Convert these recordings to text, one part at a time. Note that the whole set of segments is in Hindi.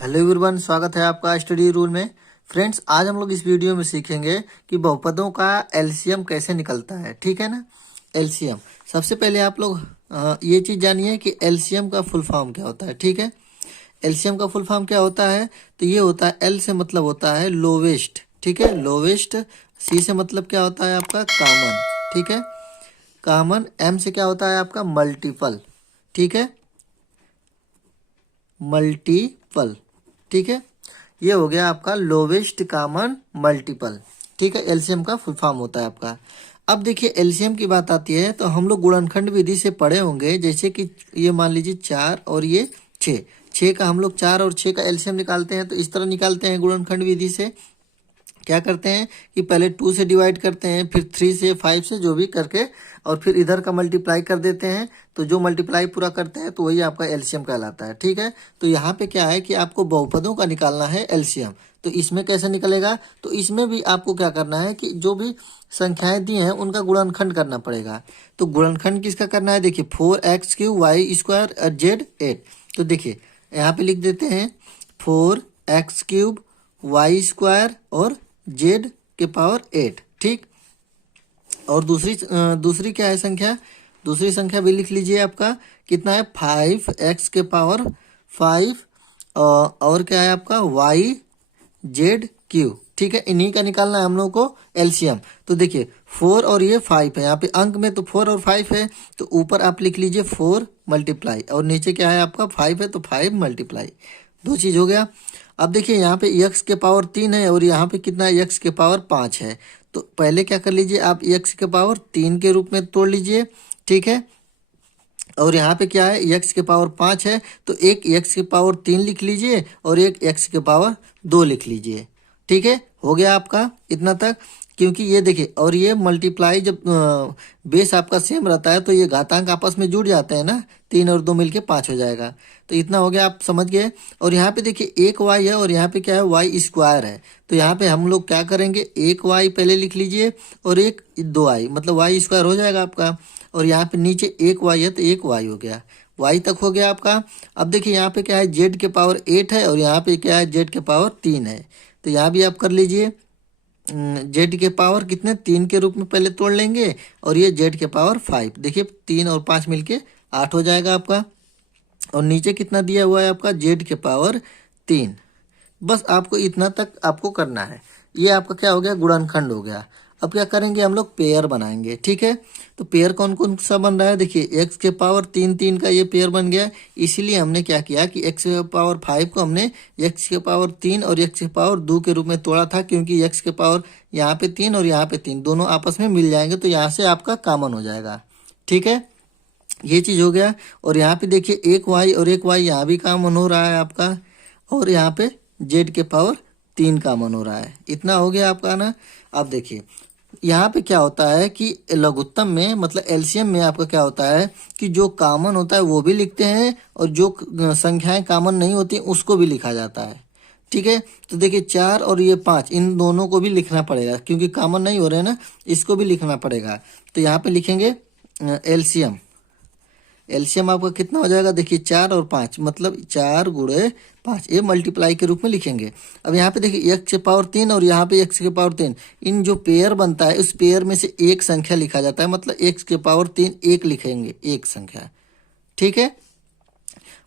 हेलो एवरीवन, स्वागत है आपका स्टडी रूल में। फ्रेंड्स, आज हम लोग इस वीडियो में सीखेंगे कि बहुपदों का एलसीएम कैसे निकलता है। ठीक है ना। एलसीएम सबसे पहले आप लोग ये चीज़ जानिए कि एलसीएम का फुल फॉर्म क्या होता है। ठीक है। एलसीएम का फुल फॉर्म क्या होता है, तो ये होता है एल से मतलब होता है लोवेस्ट। ठीक है, लोवेस्ट। सी से मतलब क्या होता है आपका कॉमन। ठीक है, कॉमन। एम से क्या होता है आपका मल्टीपल। ठीक है, मल्टीपल। ठीक है, ये हो गया आपका लोवेस्ट कॉमन मल्टीपल। ठीक है, एलसीएम का फुल फॉर्म होता है आपका। अब देखिए, एलसीएम की बात आती है तो हम लोग गुणनखंड विधि से पढ़े होंगे। जैसे कि ये मान लीजिए 4 और ये 6। 6 का हम लोग 4 और 6 का एलसीएम निकालते हैं तो इस तरह निकालते हैं गुणनखंड विधि से। क्या करते हैं कि पहले 2 से डिवाइड करते हैं, फिर 3 से, 5 से, जो भी करके, और फिर इधर का मल्टीप्लाई कर देते हैं। तो जो मल्टीप्लाई पूरा करते हैं तो वही आपका एलसीएम कहलाता है। ठीक है, तो यहाँ पे क्या है कि आपको बहुपदों का निकालना है एलसीएम। तो इसमें कैसे निकलेगा, तो इसमें भी आपको क्या करना है कि जो भी संख्याएं दी हैं उनका गुणनखंड करना पड़ेगा। तो गुणनखंड किसका करना है, देखिए 4x³ y² z 8। तो देखिए यहाँ पे लिख देते हैं 4x³ y² और z के पावर 8। ठीक, और दूसरी क्या है संख्या, दूसरी संख्या भी लिख लीजिए। आपका कितना है, 5x के पावर 5, और क्या है आपका y z⁻। ठीक है, इन्हीं का निकालना है हम लोग को एलसीएम। तो देखिए 4 और ये 5 है, यहाँ पे अंक में तो 4 और 5 है, तो ऊपर आप लिख लीजिए 4 मल्टीप्लाई, और नीचे क्या है आपका 5 है तो 5 मल्टीप्लाई। दो चीज हो गया। अब देखिए यहाँ पे x के पावर 3 है और यहाँ पे कितना है, x के पावर 5 है। तो पहले क्या कर लीजिए, आप x के पावर 3 के रूप में तोड़ लीजिए। ठीक है, और यहाँ पे क्या है, x के पावर 5 है, तो एक x के पावर 3 लिख लीजिए और एक x के पावर 2 लिख लीजिए। ठीक है, हो गया आपका इतना तक। क्योंकि ये देखिए, और ये मल्टीप्लाई जब बेस आपका सेम रहता है तो ये घातांक आपस में जुड़ जाते हैं ना, 3 और 2 मिलके 5 हो जाएगा। तो इतना हो गया, आप समझ गए। और यहाँ पे देखिए एक y है और यहाँ पे क्या है, y² है। तो यहाँ पे हम लोग क्या करेंगे, एक y पहले लिख लीजिए और एक 2y, मतलब y² हो जाएगा आपका। और यहाँ पे नीचे एक y है तो एक y हो गया, y तक हो गया आपका। अब देखिए यहाँ पे क्या है, z के पावर 8 है और यहाँ पे क्या है, z के पावर 3 है। तो यहाँ भी आप कर लीजिए, z के पावर कितने, 3 के रूप में पहले तोड़ लेंगे, और ये z के पावर 5। देखिए 3 और 5 मिलके 8 हो जाएगा आपका। और नीचे कितना दिया हुआ है आपका, z के पावर 3। बस आपको इतना तक आपको करना है। ये आपका क्या हो गया, गुणनखंड हो गया। अब क्या करेंगे, हम लोग पेयर बनाएंगे। ठीक है, तो पेयर कौन कौन सा बन रहा है, देखिए x के पावर 3 3 का ये पेयर बन गया। इसीलिए हमने क्या किया कि x के पावर 5 को हमने x के पावर 3 और x के पावर 2 के रूप में तोड़ा था, क्योंकि x के पावर यहाँ पे 3 और यहाँ पे 3 दोनों आपस में मिल जाएंगे, तो यहाँ से आपका कॉमन हो जाएगा। ठीक है, ये चीज हो गया। और यहाँ पे देखिए एक y और एक y यहाँ भी कॉमन हो रहा है आपका, और यहाँ पे z के पावर 3 कॉमन हो रहा है। इतना हो गया आपका ना। अब देखिए यहाँ पे क्या होता है कि लघुत्तम में, मतलब एलसीएम में आपका क्या होता है कि जो कॉमन होता है वो भी लिखते हैं, और जो संख्याएं कॉमन नहीं होती उसको भी लिखा जाता है। ठीक है, तो देखिए 4 और ये 5, इन दोनों को भी लिखना पड़ेगा, क्योंकि कॉमन नहीं हो रहे हैं ना, इसको भी लिखना पड़ेगा। तो यहाँ पे लिखेंगे एलसीएम। एलसीएम आपका कितना हो जाएगा, देखिए 4 और 5, मतलब 4 गुणे 5, ये मल्टीप्लाई के रूप में लिखेंगे। अब यहाँ पे देखिए x के पावर 3 और यहाँ पे x के पावर 3, इन जो पेयर बनता है उस पेयर में से एक संख्या लिखा जाता है, मतलब x के पावर 3 एक लिखेंगे, एक संख्या। ठीक है,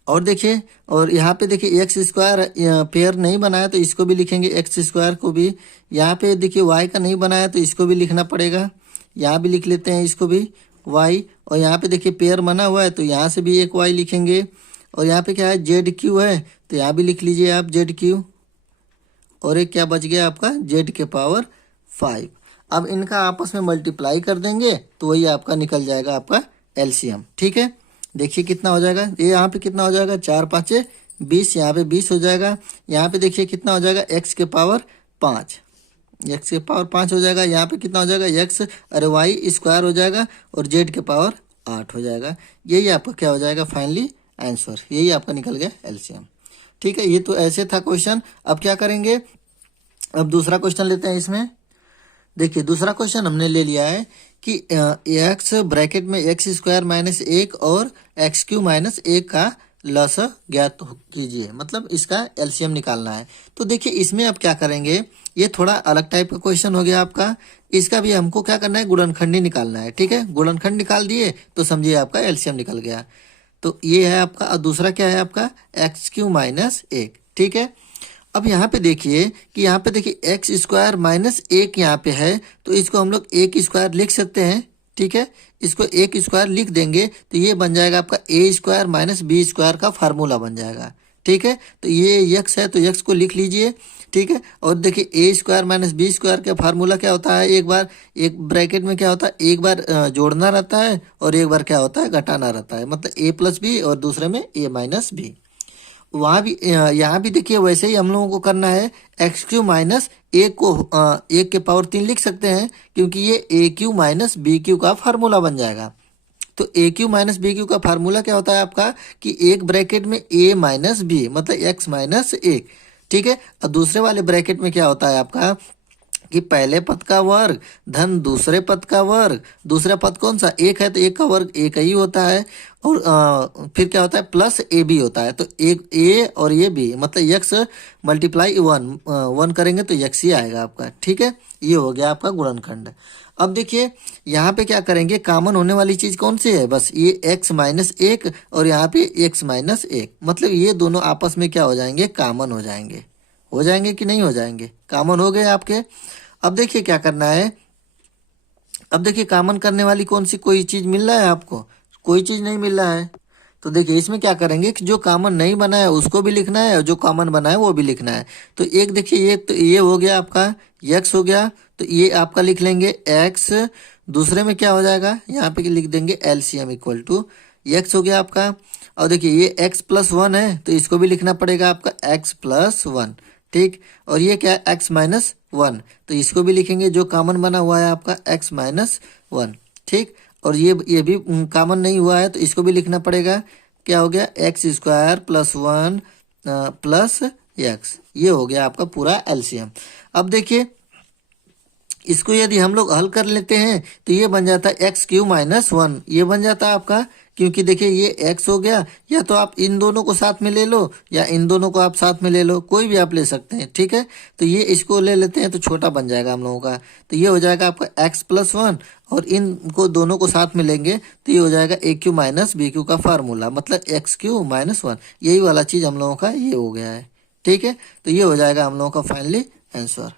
और देखिए, और यहाँ पे देखिए x² पेयर नहीं बनाया तो इसको भी लिखेंगे, x² को भी। यहाँ पे देखिए y का नहीं बनाया तो इसको भी लिखना पड़ेगा, यहाँ भी लिख लेते हैं इसको भी y। और यहाँ पे देखिए पेयर बना हुआ है तो यहाँ से भी एक y लिखेंगे। और यहाँ पे क्या है, ZQ है, तो यहाँ भी लिख लीजिए आप ZQ। और एक क्या बच गया आपका, z के पावर 5। अब इनका आपस में मल्टीप्लाई कर देंगे तो वही आपका निकल जाएगा आपका एलसीएम। ठीक है, देखिए कितना हो जाएगा, ये यहाँ पे कितना हो जाएगा, 4 5 20, यहाँ पे 20 हो जाएगा। यहाँ पे देखिए कितना हो जाएगा, x के पावर 5, x के पावर 5 हो जाएगा। यहाँ पे कितना हो जाएगा, x अरे y² हो जाएगा, और z के पावर 8 हो जाएगा। यही आपका क्या हो जाएगा फाइनली आंसर, यही आपका निकल गया एलसीएम। ठीक है, ये तो ऐसे था क्वेश्चन। अब क्या करेंगे, अब दूसरा क्वेश्चन लेते हैं इसमें। देखिए दूसरा क्वेश्चन हमने ले लिया है कि x ब्रैकेट में x² - 1 और x³ - 1 का लसा ज्ञात कीजिए, मतलब इसका एलसीएम निकालना है। तो देखिए इसमें अब क्या करेंगे, ये थोड़ा अलग टाइप का क्वेश्चन हो गया आपका। इसका भी हमको क्या करना है, गुणनखंड ही निकालना है। ठीक है, गुणनखंड निकाल दिए तो समझिए आपका एलसीएम निकल गया। तो ये है आपका, और दूसरा क्या है आपका, एक्स क्यू माइनस एक। ठीक है, अब यहाँ पे देखिए कि यहाँ पे देखिए एक्स स्क्वायर माइनस एक यहाँ पे है, तो इसको हम लोग एक स्क्वायर लिख सकते हैं। ठीक है, इसको एक स्क्वायर लिख देंगे तो ये बन जाएगा आपका ए स्क्वायर माइनस बी स्क्वायर का फार्मूला बन जाएगा। ठीक है, तो ये यक्स है तो यक्स को लिख लीजिए। ठीक है, और देखिए ए स्क्वायर माइनस बी स्क्वायर का फार्मूला क्या होता है, एक बार एक ब्रैकेट में क्या होता है, एक बार जोड़ना रहता है और एक बार क्या होता है, घटाना रहता है। मतलब ए प्लस बी और दूसरे में ए माइनस बी। वहाँ भी यहाँ भी देखिए वैसे ही हम लोगों को करना है। एक्स क्यू माइनस एक को एक के पावर 3 लिख सकते हैं, क्योंकि ये ए क्यू माइनस बी क्यू का फार्मूला बन जाएगा। तो ए क्यू माइनस बी क्यू का फार्मूला क्या होता है आपका, कि एक ब्रैकेट में ए माइनस बी मतलब एक्स माइनस एक। ठीक है, और दूसरे वाले ब्रैकेट में क्या होता है आपका, कि पहले पद का वर्ग धन दूसरे पद का वर्ग। दूसरा पद कौन सा, एक है तो एक का वर्ग एक ही होता है, और फिर क्या होता है, प्लस ए बी होता है। तो एक ए और ये बी मतलब यक्स मल्टीप्लाई वन करेंगे तो यक्स ही आएगा आपका। ठीक है, ये हो गया आपका गुणनखंड। अब देखिए यहाँ पे क्या करेंगे, कॉमन होने वाली चीज कौन सी है, बस ये एक्स माइनस एक और यहाँ पे एक्स माइनस एक, मतलब ये दोनों आपस में क्या हो जाएंगे, कॉमन हो जाएंगे। हो जाएंगे कि नहीं हो जाएंगे, कॉमन हो गए आपके। अब देखिए क्या करना है, अब देखिए कॉमन करने वाली कौन सी कोई चीज मिल रहा है आपको, कोई चीज नहीं मिल रहा है। तो देखिए इसमें क्या करेंगे कि जो कॉमन नहीं बना है उसको भी लिखना है और जो कॉमन बना है वो भी लिखना है। तो एक देखिए ये, तो ये हो गया आपका यक्स हो गया, तो ये आपका लिख लेंगे एक्स। दूसरे में क्या हो जाएगा, यहाँ पे लिख देंगे एलसीएम इक्वल टू यक्स हो गया आपका। और देखिए ये एक्स प्लस वन है तो इसको भी लिखना पड़ेगा आपका एक्स प्लस वन। ठीक, और ये क्या है, एक्स माइनस वन, तो इसको भी लिखेंगे, जो कॉमन बना हुआ है आपका एक्स माइनस वन। ठीक, और ये भी कॉमन नहीं हुआ है तो इसको भी लिखना पड़ेगा, क्या हो गया, x square plus one plus x. ये हो गया आपका पूरा एलसीएम। अब देखिए इसको यदि हम लोग हल कर लेते हैं तो ये बन जाता है एक्स क्यू माइनस वन, ये बन जाता है आपका। क्योंकि देखिए ये एक्स हो गया, या तो आप इन दोनों को साथ में ले लो या इन दोनों को आप साथ में ले लो, कोई भी आप ले सकते हैं। ठीक है, तो ये इसको ले लेते हैं तो छोटा बन जाएगा हम लोगों का। तो ये हो जाएगा आपका एक्स प्लस वन, और इनको दोनों को साथ में लेंगे तो ये हो जाएगा ए क्यू माइनस बी क्यू का फार्मूला, मतलब एक्स क्यू माइनस वन। यही वाला चीज हम लोगों का ये हो गया है। ठीक है, तो ये हो जाएगा हम लोगों का फाइनली आंसर।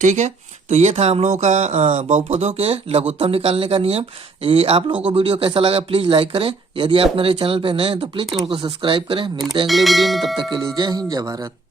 ठीक है, तो ये था हम लोगों का बहुपदों के लघुत्तम निकालने का नियम। ये आप लोगों को वीडियो कैसा लगा प्लीज़ लाइक करें। यदि आप मेरे चैनल पे नए हैं तो प्लीज़ चैनल को सब्सक्राइब करें। मिलते हैं अगले वीडियो में, तब तक के लिए जय हिंद जय भारत।